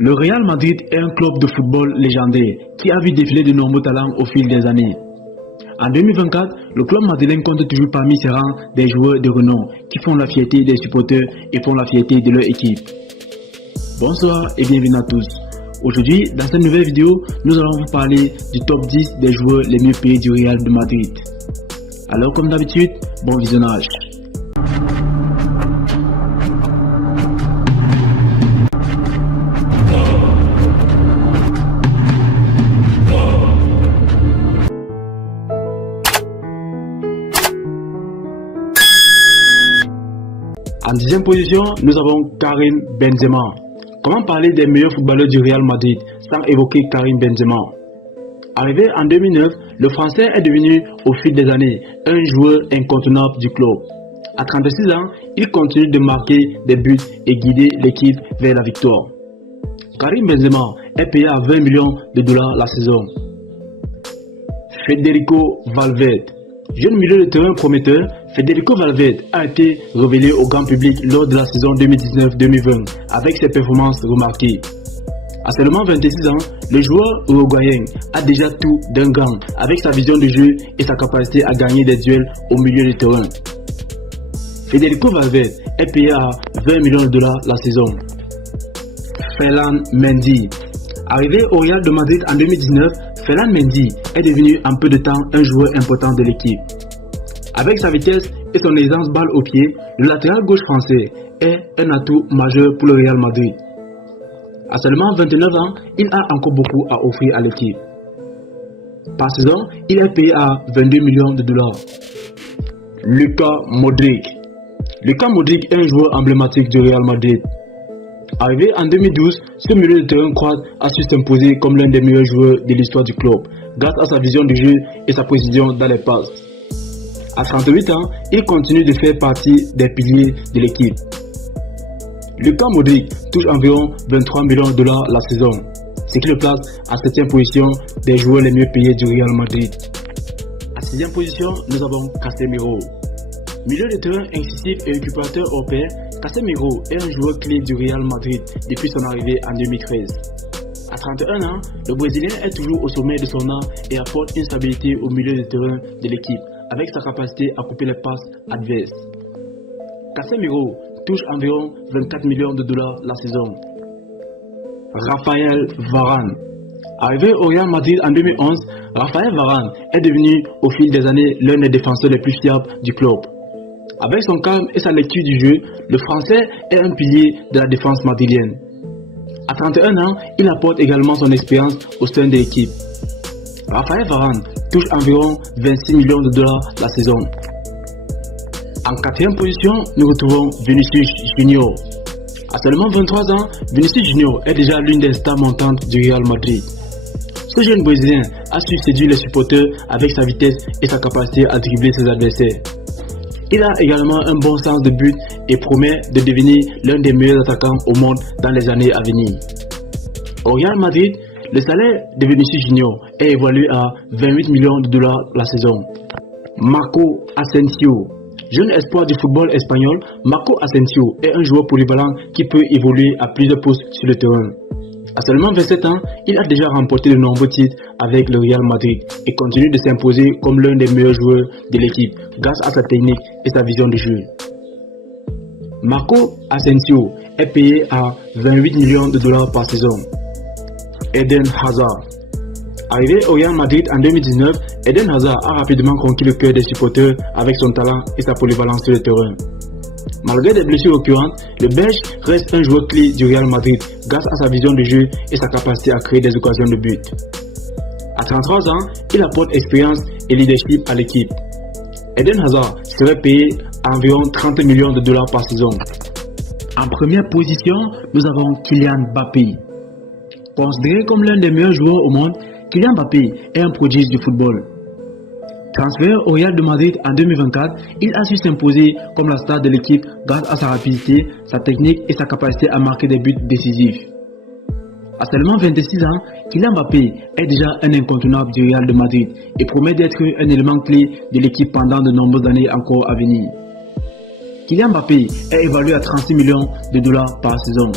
Le Real Madrid est un club de football légendaire qui a vu défiler de nombreux talents au fil des années. En 2024, le club madrilène compte toujours parmi ses rangs des joueurs de renom qui font la fierté des supporters et font la fierté de leur équipe. Bonsoir et bienvenue à tous. Aujourd'hui, dans cette nouvelle vidéo, nous allons vous parler du top 10 des joueurs les mieux payés du Real de Madrid. Alors comme d'habitude, bon visionnage. En 10e position, nous avons Karim Benzema. Comment parler des meilleurs footballeurs du Real Madrid sans évoquer Karim Benzema? Arrivé en 2009, le Français est devenu au fil des années un joueur incontournable du club. À 36 ans, il continue de marquer des buts et guider l'équipe vers la victoire. Karim Benzema est payé à 20 millions de dollars la saison. Federico Valverde. Jeune milieu de terrain prometteur, Federico Valverde a été révélé au grand public lors de la saison 2019-2020 avec ses performances remarquées. À seulement 26 ans, le joueur uruguayen a déjà tout d'un grand avec sa vision de jeu et sa capacité à gagner des duels au milieu de terrain. Federico Valverde est payé à 20 millions de dollars la saison. Ferland Mendy. Arrivé au Real de Madrid en 2019, Ferland Mendy est devenu en peu de temps un joueur important de l'équipe. Avec sa vitesse et son aisance balle au pied, le latéral gauche français est un atout majeur pour le Real Madrid. À seulement 29 ans, il a encore beaucoup à offrir à l'équipe. Par saison, il est payé à 22 millions de dollars. Luka Modric. Luka Modric est un joueur emblématique du Real Madrid. Arrivé en 2012, ce milieu de terrain croate a su s'imposer comme l'un des meilleurs joueurs de l'histoire du club, grâce à sa vision de jeu et sa précision dans les passes. À 38 ans, il continue de faire partie des piliers de l'équipe. Luka Modric touche environ 23 millions de dollars la saison, ce qui le place à 7e position des joueurs les mieux payés du Real Madrid. À 6e position, nous avons Casemiro. Milieu de terrain incisif et récupérateur hors pair, Casemiro est un joueur clé du Real Madrid depuis son arrivée en 2013. À 31 ans, le Brésilien est toujours au sommet de son art et apporte une stabilité au milieu de terrain de l'équipe avec sa capacité à couper les passes adverses. Casemiro touche environ 24 millions de dollars la saison. Raphaël Varane. Arrivé au Real Madrid en 2011, Raphaël Varane est devenu au fil des années l'un des défenseurs les plus fiables du club. Avec son calme et sa lecture du jeu, le Français est un pilier de la défense madridienne. À 31 ans, il apporte également son expérience au sein de l'équipe. Raphaël Varane touche environ 26 millions de dollars la saison. En 4e position, nous retrouvons Vinicius Junior. À seulement 23 ans, Vinicius Junior est déjà l'une des stars montantes du Real Madrid. Ce jeune Brésilien a su séduire les supporters avec sa vitesse et sa capacité à dribbler ses adversaires. Il a également un bon sens de but et promet de devenir l'un des meilleurs attaquants au monde dans les années à venir. Au Real Madrid, le salaire de Vinicius Junior est évalué à 28 millions de dollars la saison. Marco Asensio. Jeune espoir du football espagnol, Marco Asensio est un joueur polyvalent qui peut évoluer à plusieurs postes sur le terrain. À seulement 27 ans, il a déjà remporté de nombreux titres avec le Real Madrid et continue de s'imposer comme l'un des meilleurs joueurs de l'équipe grâce à sa technique et sa vision de jeu. Marco Asensio est payé à 28 millions de dollars par saison. Eden Hazard. Arrivé au Real Madrid en 2019, Eden Hazard a rapidement conquis le cœur des supporters avec son talent et sa polyvalence sur le terrain. Malgré des blessures récurrentes, le Belge reste un joueur clé du Real Madrid grâce à sa vision de jeu et sa capacité à créer des occasions de but. À 33 ans, il apporte expérience et leadership à l'équipe. Eden Hazard serait payé à environ 30 millions de dollars par saison. En première position, nous avons Kylian Mbappé. Considéré comme l'un des meilleurs joueurs au monde, Kylian Mbappé est un prodige du football. Transféré au Real de Madrid en 2024, il a su s'imposer comme la star de l'équipe grâce à sa rapidité, sa technique et sa capacité à marquer des buts décisifs. À seulement 26 ans, Kylian Mbappé est déjà un incontournable du Real de Madrid et promet d'être un élément clé de l'équipe pendant de nombreuses années encore à venir. Kylian Mbappé est évalué à 36 millions de dollars par saison.